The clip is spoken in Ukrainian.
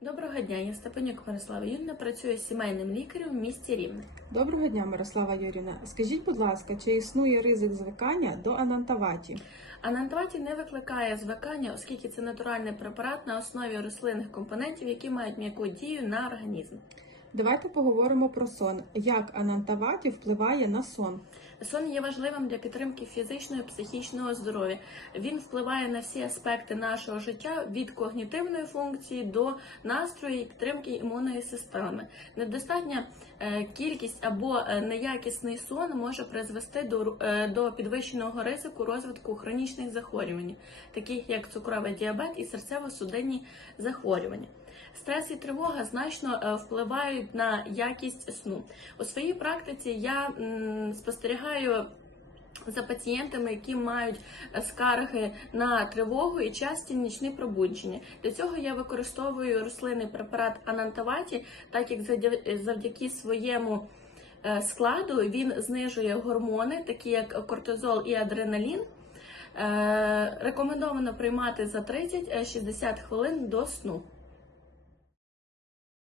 Доброго дня, я Степанюк Мирослава Юрівна, працюю сімейним лікарем в місті Рівне. Доброго дня, Мирослава Юрівна. Скажіть, будь ласка, чи існує ризик звикання до анантаваті? Анантаваті не викликає звикання, оскільки це натуральний препарат на основі рослинних компонентів, які мають м'яку дію на організм. Давайте поговоримо про сон. Як анантаваті впливає на сон? Сон є важливим для підтримки фізичного і психічного здоров'я. Він впливає на всі аспекти нашого життя від когнітивної функції до настрою і підтримки імунної системи. Недостатня е, кількість або е, неякісний сон може призвести до, е, до підвищеного ризику розвитку хронічних захворювань, таких як цукровий діабет і серцево-судинні захворювання. Стрес і тривога значно е, впливають на якість сну. У своїй практиці я спостерігаю за пацієнтами, які мають е, скарги на тривогу і часті нічні пробудження. Для цього я використовую рослинний препарат Анантаваті, так як завдяки своєму е, складу він знижує гормони, такі як кортизол і адреналін. Рекомендовано приймати за 30-60 хвилин до сну.